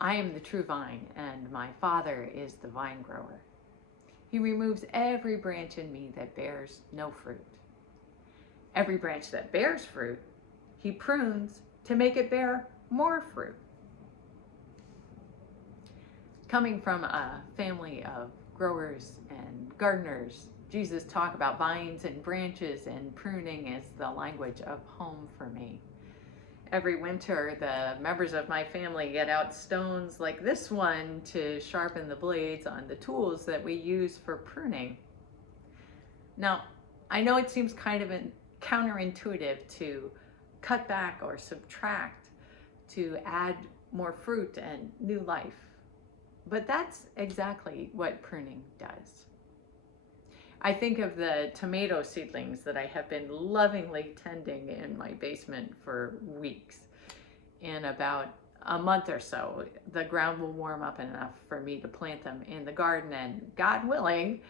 I am the true vine, and my Father is the vine grower. He removes every branch in me that bears no fruit. Every branch that bears fruit, he prunes to make it bear more fruit. Coming from a family of growers and gardeners, Jesus talked about vines and branches, and pruning is the language of home for me. Every winter, the members of my family get out stones like this one to sharpen the blades on the tools that we use for pruning. Now, I know it seems kind of counterintuitive to cut back or subtract to add more fruit and new life, but that's exactly what pruning does. I think of the tomato seedlings that I have been lovingly tending in my basement for weeks. In about a month or so, the ground will warm up enough for me to plant them in the garden, and God willing,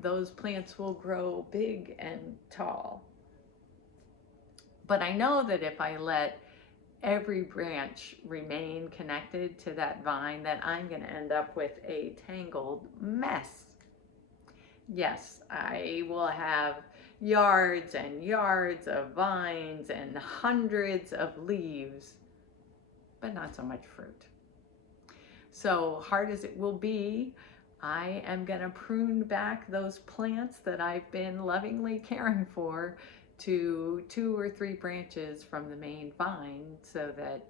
those plants will grow big and tall. But I know that if I let every branch remain connected to that vine, that I'm going to end up with a tangled mess. Yes, I will have yards and yards of vines and hundreds of leaves, but not so much fruit. So hard as it will be, I am going to prune back those plants that I've been lovingly caring for to 2 or 3 branches from the main vine so that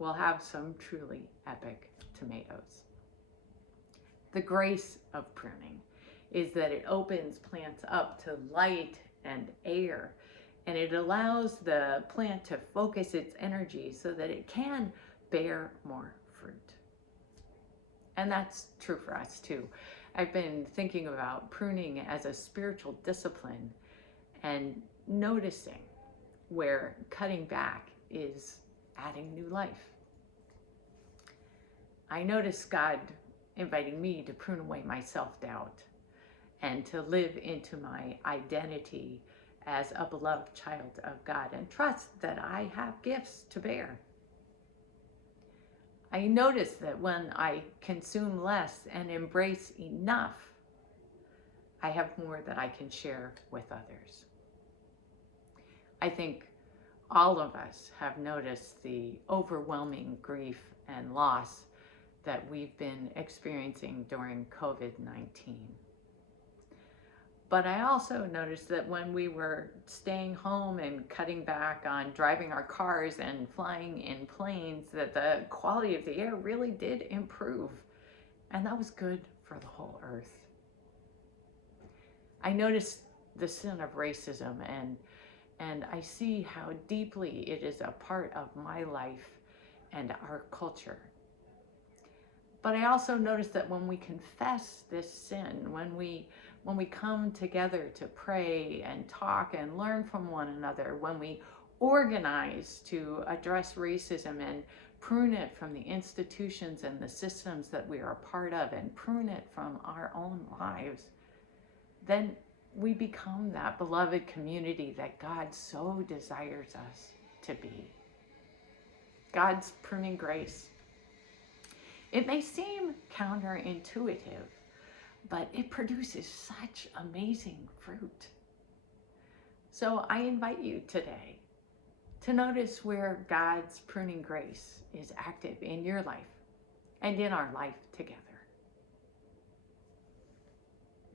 we'll have some truly epic tomatoes. The grace of pruning is that it opens plants up to light and air, and it allows the plant to focus its energy so that it can bear more fruit. And that's true for us too. I've been thinking about pruning as a spiritual discipline and noticing where cutting back is adding new life. I notice God inviting me to prune away my self-doubt and to live into my identity as a beloved child of God and trust that I have gifts to bear. I notice that when I consume less and embrace enough, I have more that I can share with others. I think all of us have noticed the overwhelming grief and loss that we've been experiencing during COVID-19. But I also noticed that when we were staying home and cutting back on driving our cars and flying in planes, that the quality of the air really did improve. And that was good for the whole earth. I noticed the sin of racism, and I see how deeply it is a part of my life and our culture. But I also noticed that when we confess this sin, when we come together to pray and talk and learn from one another, when we organize to address racism and prune it from the institutions and the systems that we are a part of and prune it from our own lives, then we become that beloved community that God so desires us to be. God's pruning grace. It may seem counterintuitive, but it produces such amazing fruit. So I invite you today to notice where God's pruning grace is active in your life and in our life together.